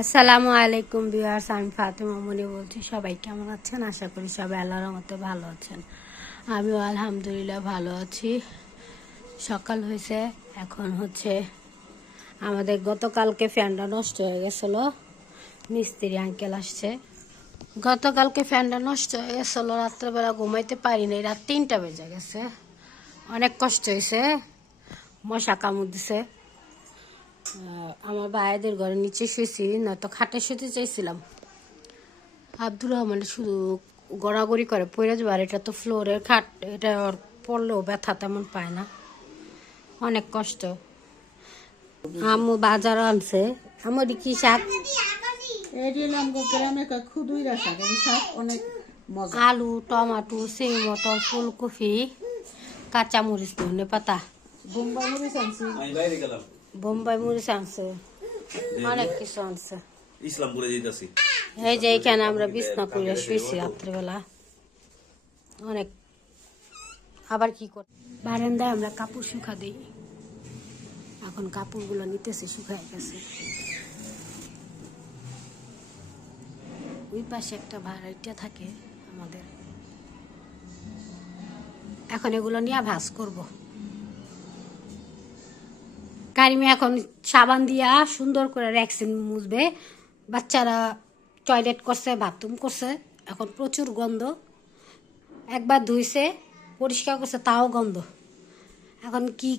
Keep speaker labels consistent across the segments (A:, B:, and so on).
A: আসসালামু আলাইকুম বিহার্স আমি ফাতেমা মনি বলছি। সবাই কেমন আছেন? আশা করি সবাই আল্লাহর মতো ভালো আছেন। আমিও আলহামদুলিল্লাহ ভালো আছি। সকাল হয়েছে, এখন হচ্ছে আমাদের গতকালকে ফ্যানটা নষ্ট হয়ে গেছিল। মিস্ত্রি আঙ্কেল আসছে। গতকালকে ফ্যানটা নষ্ট হয়ে গেছিল, রাত্রেবেলা ঘুমাইতে পারিনি রাত তিনটা বেজে গেছে। অনেক কষ্ট হয়েছে। মশা কামড় দিছে। আমার ভাইদের ঘরের নিচে শুয়েছি নয়তো খাটে শুতে চাইছিলাম। আব্দুর রহমান শুধু গড়াগড়ি করে পড়ে যাবে আর এটা তো ফ্লোরের খাট এটা ওর পড়লেও ব্যথা তেমন পায় না। অনেক কষ্ট। আম্মু বাজার আনছে। আমার কি শাক? আলু টমাটো সেই মটর ফুলকপি কাঁচামরিচ ধনে পাতা
B: বোম্বাই মরিচ আনছি
A: অনেক কিছু আনছে।
C: ইসলামপুরে যেতেছি
A: এই যে এখানে আমরা বিছনা করে শুয়েছি রাত্রিবেলা। অনেক। আবার কি কর বারান্দায় আমরা কাপড় শুকা দিই। এখন কাপড়গুলো নিতেছে শুকায় গেছে। ওই পাশে একটা ভাড়াইটা থাকে আমাদের। এখন এগুলো নিয়ে ভাস করব। কারিমে এখন সাবান দিয়া সুন্দর করে র্যাক্সিন মুছবে। বাচ্চারা টয়লেট করছে বাথরুম করছে, এখন প্রচুর গন্ধ। একবার ধুইছে, পরিষ্কার করছে, তাও গন্ধ। এখন কি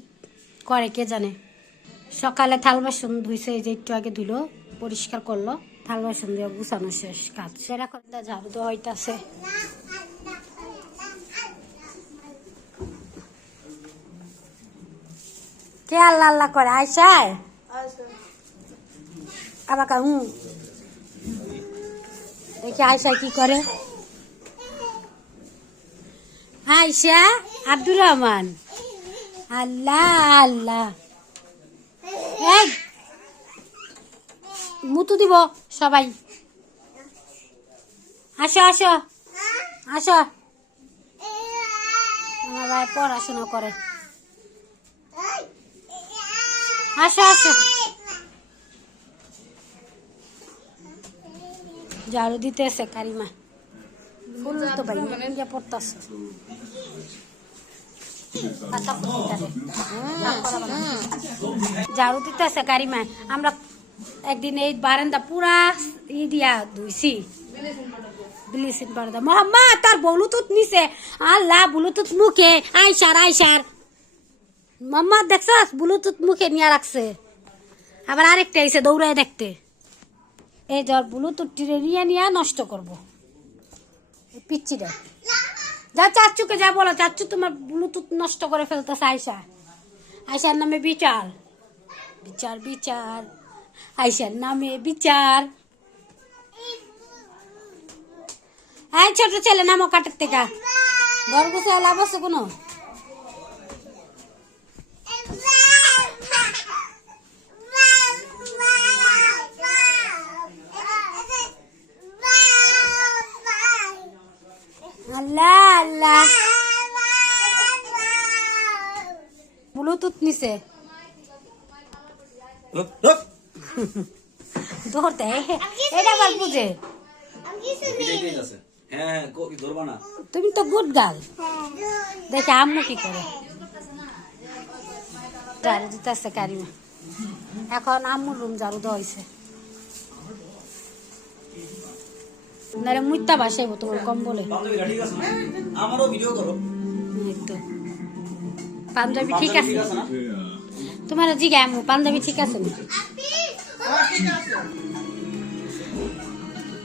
A: করে কে জানে। সকালে থাল বাসন ধুইছে যে একটু আগে ধুলো, পরিষ্কার করল, থাল বাসন দিয়ে গুছানো শেষ কাজ। সেটা করে ঝাড়ু দেওয়া হইতাছে কে আল্লাহ আল্লাহ করে? আয়সায় আবার হুম। দেখি আয়সা কি করে। আয়সা আব্দুর রহমান। আল্লাহ আল্লাহ। মুতু দিব সবাই। আসো আসো। আসো। আমার ভাই পড়াশোনা করে। আসো আসো। ঝাড়ু দিতেছে কারিমা। ফুল তো ভাই, ইয়া। ঝাড়ু কারিমা। আমরা একদিন এই বারান্দা পুরা ই দিয়া ধুইছি ব্লিচিং পাউডার মোহাম্মদ তার ব্লুটুথ নিছে আল্লাহ ব্লুটুথ মুখে। আইসার আইসার। মোহাম্মদ দেখছস? ব্লুটুথ মুখে নিয়ে রাখছে। আবার আরেকটা এসে দৌড়ায় দেখতে। এই ধর ব্লুটুথ টিরে নিয়ে নিয়ে নষ্ট করব। পিচ্ছিটা যা চাচ্চুকে যা বলো চাচ্চু তোমার ব্লুটুথ নষ্ট করে ফেলতেছে আয়সা আয়সার নামে বিচার। বিচার বিচার। আয়সার নামে বিচার। এই ছোট ছেলে নামো কাটের থেকে। ঘর গুছে লাভ আছে কোনো? আল্লাহ। ব্লুটুথ নিছে। ধরতে এটা আবার বুঝে।
C: হ্যাঁ হ্যাঁ
A: তুমি তো গুড গার্ল দেখে আম্মু কি করে? ঝাড়ু দিতে আসছে কারিমা। এখন আম্মুর রুম ঝাড়ু দেওয়া হয়েছে নারে মুইতা বাসাইব তোমার কম বলে
C: আমারও ভিডিও করো।
A: পাঞ্জাবি ঠিক আছে?
C: ঠিক আছে না?
A: তোমার জিগা আম্মু পাঞ্জাবি ঠিক আছে না?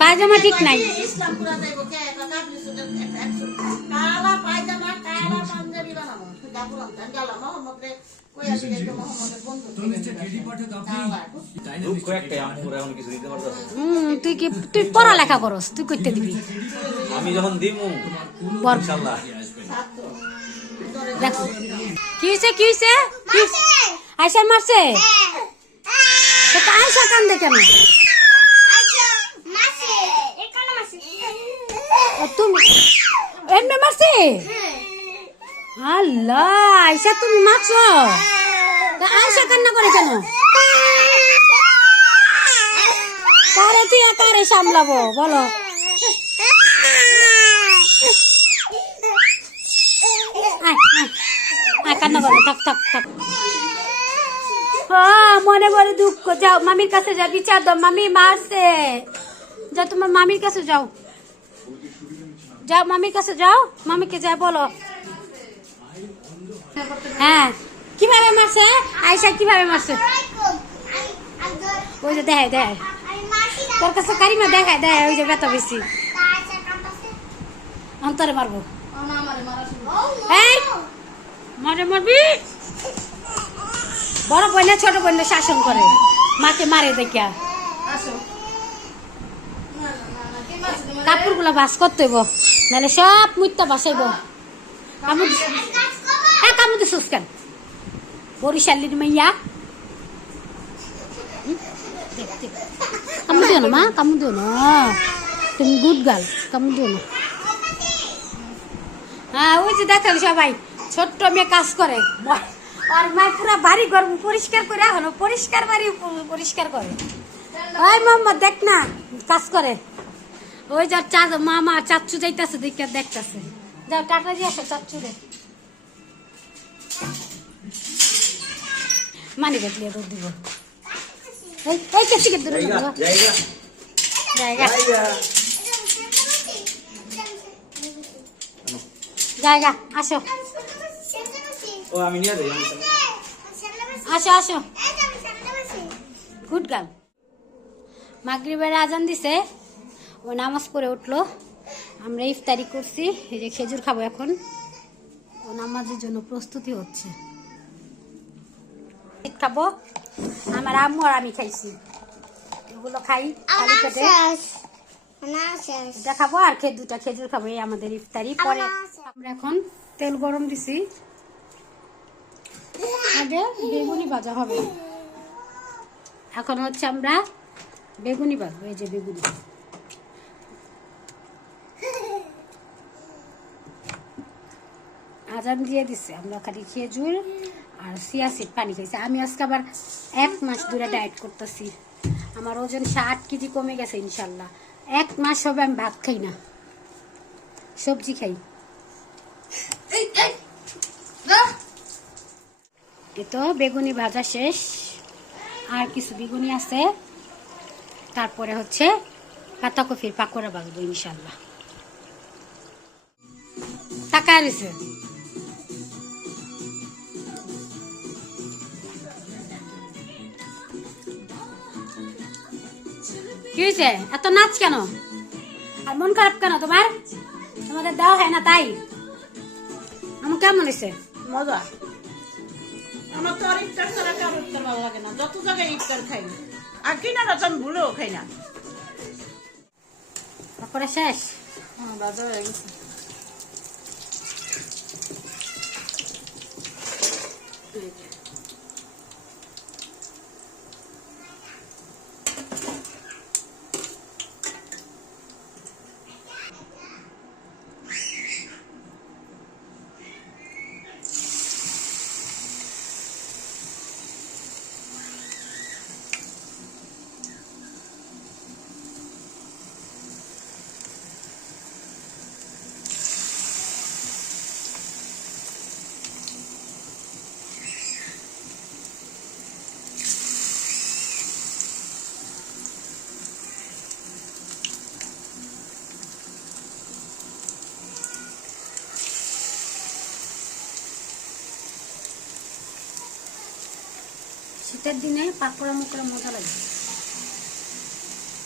A: পায়জামা ঠিক নাই।
B: ইসলামপুরা যাইব কে?
A: তুই কি তুই পড়ালেখা করস তুই করতে দিবি?
C: আমি যখন দিমু ইনশাআল্লাহ।
A: দেখো। কি হয়েছে কি হইছে? আয়সা মারছে? তো তো আয়সা কান্দে কেন? ও তুমি এমনি মারছে? আল্লাহ আয়সা তুমি মারছো আয়সা কান্না করে কেন? তুই একারে সামলাবো? বলো। কান্না করো, থাক থাক থাক। মনে মনে দুঃখ, যাও, মামির কাছে যা বিচার দাও, মামি মারছে। যাও, তোমার মামির কাছে যাও। যাও, মামির কাছে যাও, মামিকে যা বলো। হ্যাঁ কীভাবে মারছে? আয়সা কীভাবে মারছে? ওই যে দেখায় দেখায় তোর কাছে কারিমা দেখায় দেয় ওই যে ব্যথা বেশি অন্তরে মারবো। এই, মারে মারবি? বড় বোনে ছোট বোনে শাসন করে। মাকে মারে দেখিয়া। কাপড়গুলা বাস করতে হইব, নাহলে সব মুইতা বাসাইব কামু কামু দিছিস কেন বরিশালির মাইয়া? দেখ, দেখ। কামু দিও না মা কামু দিও না তুমি গুড গার্ল কামু দিও না হ্যাঁ ওই যে দেখেন সবাই ছোট্ট মেয়ে কাজ করে আর মায়ের পুরা বাড়ি ঘর পরিষ্কার করে এখন পরিষ্কার বাড়ি পরিষ্কার করে ওই মোহাম্মদ দেখ না কাজ করে ওই যার চা মামা চাচ্ছু যাইতাছে দেখতে দেখতাছে যাও টাটা দিয়ে আসো চাচ্ছু রে মানি দেখলি রোদ দিব। এই এই কেসি কে দূরে
C: জায়গা জায়গা।
A: আসো।
C: ও আমি নিয়ে যাই
A: আসো আসো। গুড গার্ল মাগরিবের আজান দিছে। ও নামাজ পড়ে উঠল। আমরা ইফতারি করছি। এই যে খেজুর খাব এখন। ও নামাজের জন্য প্রস্তুতি হচ্ছে। খাব। আমার আম্মু আর আমি খাইছি। এগুলো খাই খালি পেটে। এটা খাব আর খেয়ে দুটা খেজুর খাব এই আমাদের ইফতারি। পরে আমরা এখন তেল গরম দিছি। আগে বেগুনি ভাজা হবে। এখন হচ্ছে আমরা বেগুনি ভাজবো এই যে বেগুনি। আজান দিয়ে দিছে আমরা খালি খেজুর আর সিয়াসিড পানি খাইছি। আমি আজকে আবার এক মাস ধরে ডায়েট করতেছি। আমার ওজন ষাট কেজি কমে গেছে ইনশাল্লাহ। এক মাস হবে আমি ভাত খাই না। সবজি খাই। এ তো বেগুনি ভাজা শেষ। আর কিছু বেগুনি আছে। তারপরে হচ্ছে পাতাকপির পাকোড়া ভাজবো ইনশাল্লাহ। টাকা রয়েছে কি হয়েছে এত নাচ কেন? আর মন খারাপ কেন তোমার? তোমাদের দেওয়া হয় না তাই? আমার কেমন হয়েছে
B: মজা। আমার তো আর ইফতার ছাড়া কারও ইফতার ভালো লাগে না। যত জায়গায় ইফতার খাই। আর কিনা তো আমি ভুলেও খাই না।
A: তারপরে শেষ?
B: হ্যাঁ হয়ে গেছে।
A: শীতের দিনে পাকোড়া মুকড়া মজা লাগে।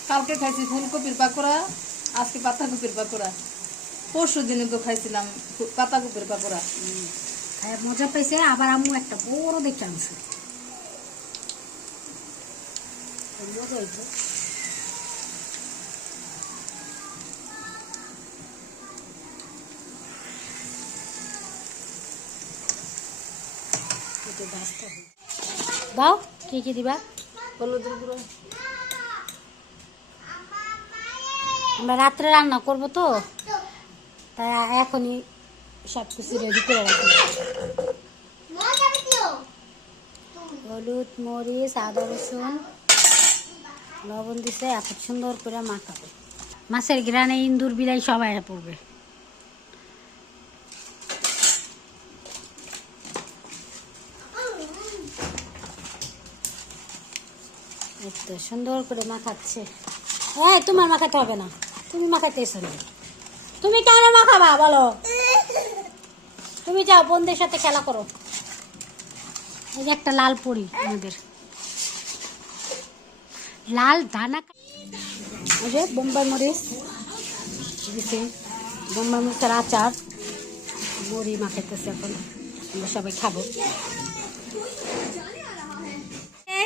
D: কালকে খাইছি ফুলকপির পাকোড়া আজকে পাতাকপির পাকোড়া। পরশু দিনে তো খাইছিলাম পাতাকপির পাকোড়া।
A: খায় মজা পাইছে আবার আম্মু একটা বড় দেখে আনছে। মজা হবে। দাও, কি কি দিবা? আমরা রাত্রে রান্না করব তো, তাই এখনই সব কিছু রেডি করে রাখি হলুদ, মরিচ, আদা, রসুন, লবণ দিছে, এত সুন্দর করে মাখাবে। মাছের গ্রানে ইন্দুর বিলাই সবাই পড়বে এই তো সুন্দর করে মাখাচ্ছে। এই তোমার মাখাতে হবে না। তুমি এসো না। তুমি কেন মাখাবা বলো? তুমি যাও বোনদের সাথে খেলা করো। এই যে একটা লাল পরি আমাদের। লাল দানা ওই যে বোম্বাই মরিচ। দিছে বোম্বাই মরিচের আচার। বড়ি মাখাইতেছে এখন। আমরা সবাই খাব। এ,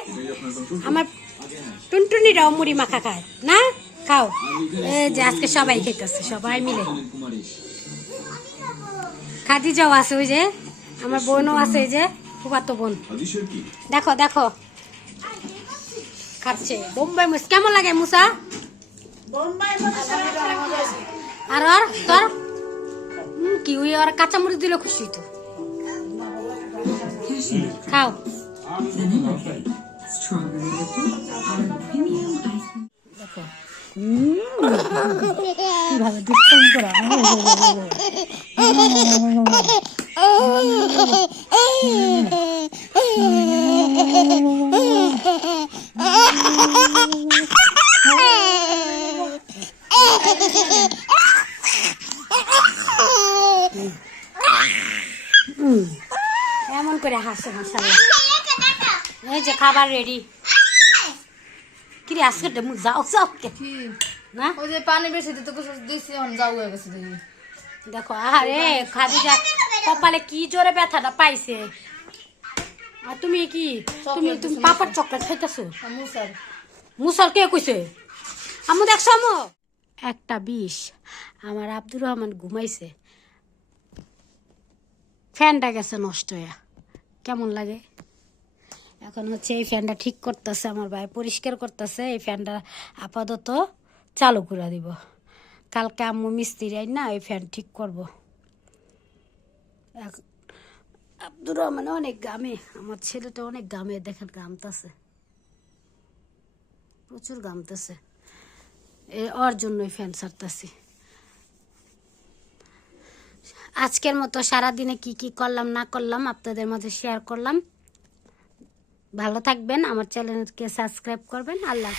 A: আমার টুনটুনিরাও মুড়ি মাখা খায়। না? খাও। যে আজকে সবাই খেতেছে, সবাই মিলে। খাদিজাও আছে ওই যে, আমার বোনও আছে এই যে, ফুফাতো বোন। দেখো দেখো। খাচ্ছে। বোম্বাই মুস কেমন লাগে মুসা। আর আর তোর? কি, ওই আর কাঁচামরিচ দিলে খুশি তো খাও। কীভাবে করে এমন করে হাসে মশালা এই যে খাবার রেডি কিরে আজকে ডেমু যাও যাও কে না
D: ওই যে পানি বেশি দিতে কিছু দিছি এখন যাও হয়ে গেছে দেখি
A: দেখো আরে খাদিজা কপালে কি জোরে ব্যথাটা পাইছে আর তুমি কি তুমি তুমি পাপার চকলেট খাইতেছো
D: মুসার
A: মুসল কে কইছে আমু দেখছ আমু একটা বিষ আমার আব্দুর রহমান ঘুমাইছে ফ্যানটা গেছে নষ্ট হয়ে। কেমন লাগে? এখন হচ্ছে এই ফ্যানটা ঠিক করতেছে আমার ভাই, পরিষ্কার করতেছে, এই ফ্যানটা আপাতত চালু করে দিব। কালকে আম্মু মিস্ত্রি আইন না এই ফ্যান ঠিক করব। আব্দুর রহমান অনেক গামে আমার ছেলেটা অনেক গামে দেখেন গামতাছে প্রচুর গামতেছে এ ওর জন্যই ফ্যান ছাড়তেছি। আজকের মতো সারাদিনে কি কি করলাম, না করলাম আপনাদের মাঝে শেয়ার করলাম। ভালো থাকবেন আমার চ্যানেলকে সাবস্ক্রাইব করবেন আল্লাহ।